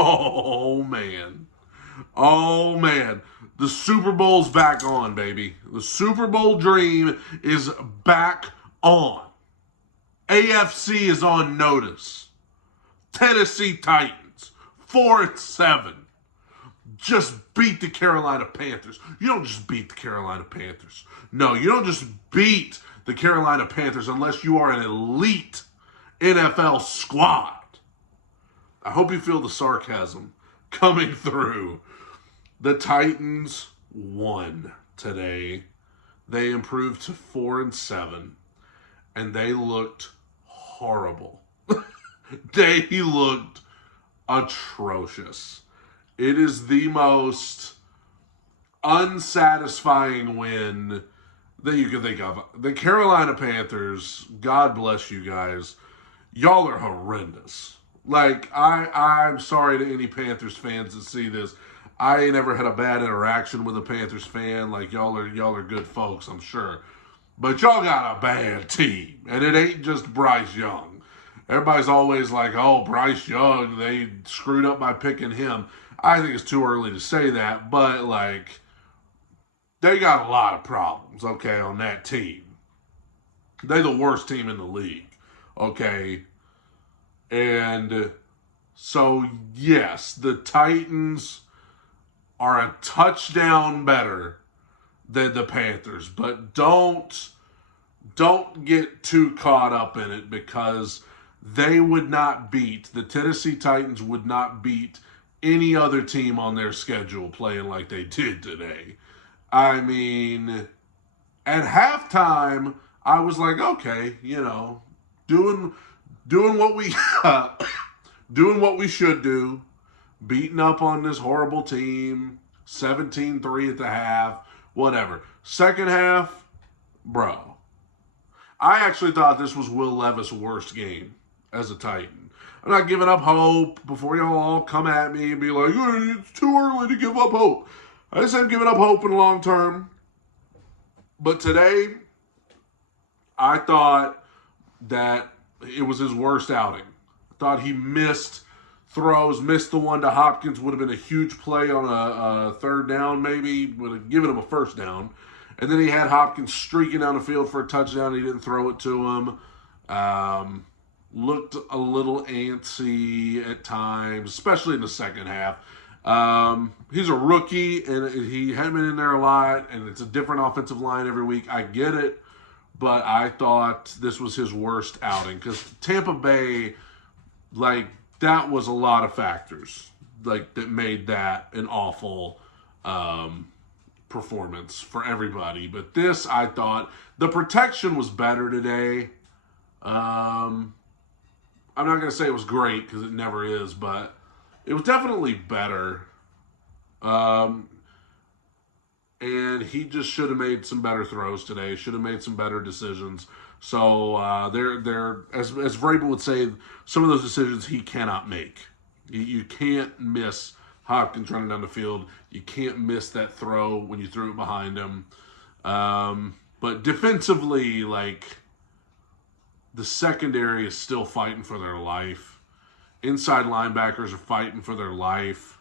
Oh, man. Oh, man. The Super Bowl's back on, baby. The Super Bowl dream is back on. AFC is on notice. Tennessee Titans, 4-7. Just beat the Carolina Panthers. You don't just beat the Carolina Panthers. No, you don't just beat the Carolina Panthers unless you are an elite NFL squad. I hope you feel the sarcasm coming through. The Titans won today. They improved to 4-7, and they looked horrible. They looked atrocious. It is the most unsatisfying win that you can think of. The Carolina Panthers, God bless you guys. Y'all are horrendous. Like, I'm sorry to any Panthers fans that see this. I ain't ever had a bad interaction with a Panthers fan. Like, y'all are good folks, I'm sure. But y'all got a bad team. And it ain't just Bryce Young. Everybody's always like, oh, Bryce Young, they screwed up by picking him. I think it's too early to say that, but, like, they got a lot of problems, okay, on that team. They're the worst team in the league, okay? And so, yes, the Titans are a touchdown better than the Panthers, but don't get too caught up in it because they would not beat, the Tennessee Titans would not beat any other team on their schedule playing like they did today. I mean, at halftime, I was like, okay, you know, doing what we doing what we should do, beating up on this horrible team, 17-3 at the half, whatever. Second half, bro, I actually thought this was Will Levis' worst game as a Titan. I'm not giving up hope before y'all all come at me and be like, it's too early to give up hope. I just ain't giving up hope in the long term. But today, I thought that it was his worst outing. I thought he missed throws, missed the one to Hopkins, would have been a huge play on a third down maybe, would have given him a first down. And then he had Hopkins streaking down the field for a touchdown. He didn't throw it to him. Looked a little antsy at times, especially in the second half. He's a rookie, and he hadn't been in there a lot, and it's a different offensive line every week. I get it, but I thought this was his worst outing because Tampa Bay, like, that was a lot of factors, like, that made that an awful performance for everybody. But this, I thought, the protection was better today. I'm not going to say it was great because it never is, but it was definitely better. And he just should have made some better throws today, should have made some better decisions. So they're as Vrabel would say, some of those decisions he cannot make. You can't miss Hopkins running down the field. You can't miss that throw when you threw it behind him. But defensively, like, the secondary is still fighting for their life. Inside linebackers are fighting for their life.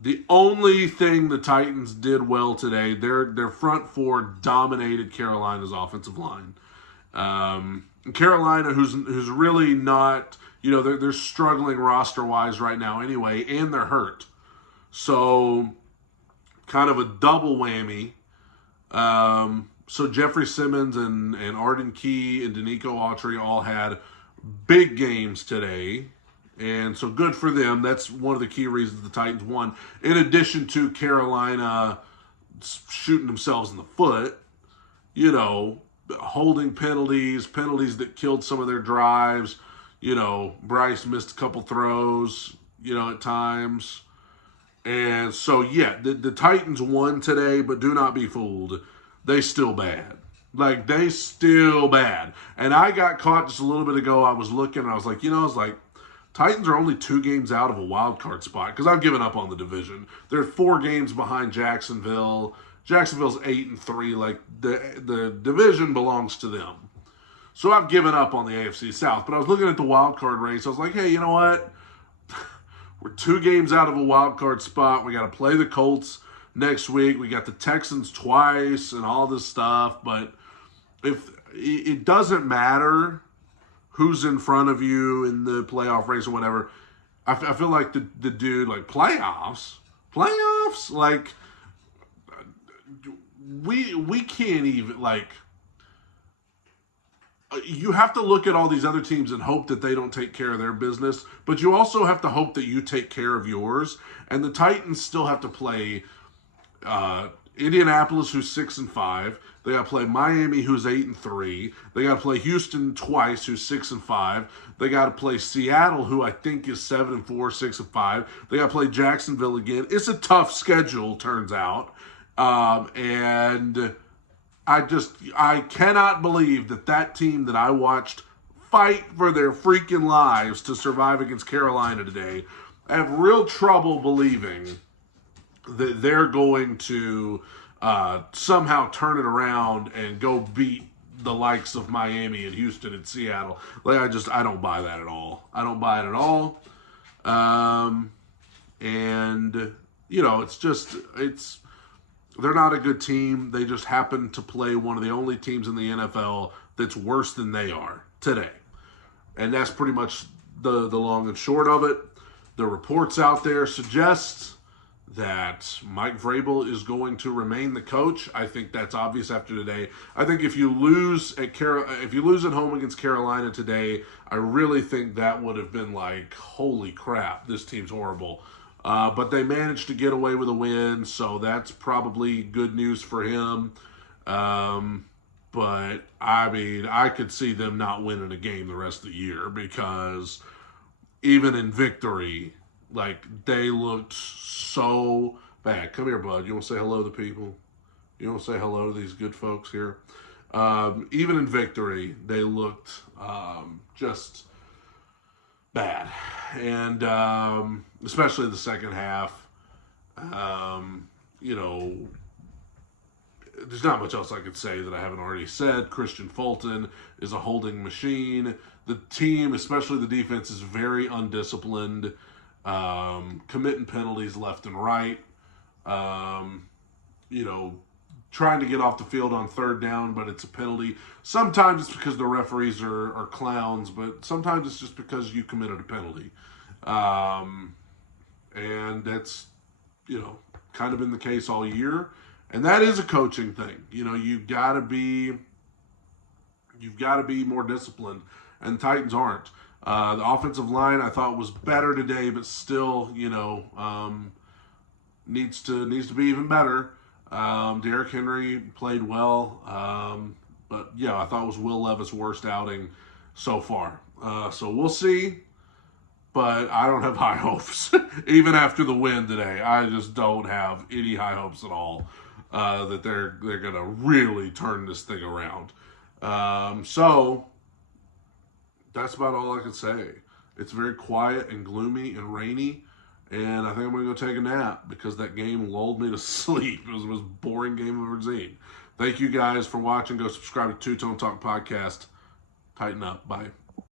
The only thing the Titans did well today, their front four dominated Carolina's offensive line. Carolina, who's really not, they're struggling roster-wise right now anyway, and they're hurt. So, kind of a double whammy. So Jeffrey Simmons and Arden Key and Danico Autry all had big games today. And so good for them. That's one of the key reasons the Titans won. In addition to Carolina shooting themselves in the foot, holding penalties that killed some of their drives. Bryce missed a couple throws, at times. And so, yeah, the Titans won today, but do not be fooled. They still bad. Like, they still bad. And I got caught just a little bit ago. I was looking, and I was like, Titans are only 2 games out of a wild card spot because I've given up on the division. They're 4 games behind Jacksonville. Jacksonville's 8-3. Like, the division belongs to them. So I've given up on the AFC South. But I was looking at the wild card race. I was like, hey, you know what? We're 2 games out of a wild card spot. We got to play the Colts next week. We got the Texans twice and all this stuff. But if it doesn't matter who's in front of you in the playoff race or whatever, I feel like the dude, like, playoffs, like, we can't even, like, you have to look at all these other teams and hope that they don't take care of their business, but you also have to hope that you take care of yours. And the Titans still have to play Indianapolis, who's 6-5. They got to play Miami, who's 8-3. They got to play Houston twice, who's 6-5. They got to play Seattle, who I think is 7-4, 6-5. They got to play Jacksonville again. It's a tough schedule, turns out, and I cannot believe that team that I watched fight for their freaking lives to survive against Carolina today, I have real trouble believing that they're going to somehow turn it around and go beat the likes of Miami and Houston and Seattle. Like, I don't buy that at all. I don't buy it at all. And, you know, they're not a good team. They just happen to play one of the only teams in the NFL that's worse than they are today. And that's pretty much the long and short of it. The reports out there suggest that Mike Vrabel is going to remain the coach. I think that's obvious after today. I think if you lose at home against Carolina today, I really think that would have been like, holy crap, this team's horrible. But they managed to get away with a win, so that's probably good news for him. But, I mean, I could see them not winning a game the rest of the year because even in victory, like, they looked so bad. Come here, bud. You want to say hello to people? You want to say hello to these good folks here? Even in victory, they looked just bad. And especially the second half, you know, there's not much else I could say that I haven't already said. Christian Fulton is a holding machine. The team, especially the defense, is very undisciplined, committing penalties left and right, you know, trying to get off the field on third down, but it's a penalty. Sometimes it's because the referees are clowns, but sometimes it's just because you committed a penalty. And that's, you know, kind of been the case all year. And that is a coaching thing. You know, you've got to be more disciplined, and the Titans aren't. The offensive line I thought was better today, but still, you know, needs to be even better. Derrick Henry played well, but yeah, I thought it was Will Levis' worst outing so far. So we'll see, but I don't have high hopes. Even after the win today, I just don't have any high hopes at all that they're gonna really turn this thing around. So that's about all I can say. It's very quiet and gloomy and rainy. And I think I'm going to go take a nap because that game lulled me to sleep. It was the most boring game I've ever seen. Thank you guys for watching. Go subscribe to Two Tone Talk Podcast. Tighten up. Bye.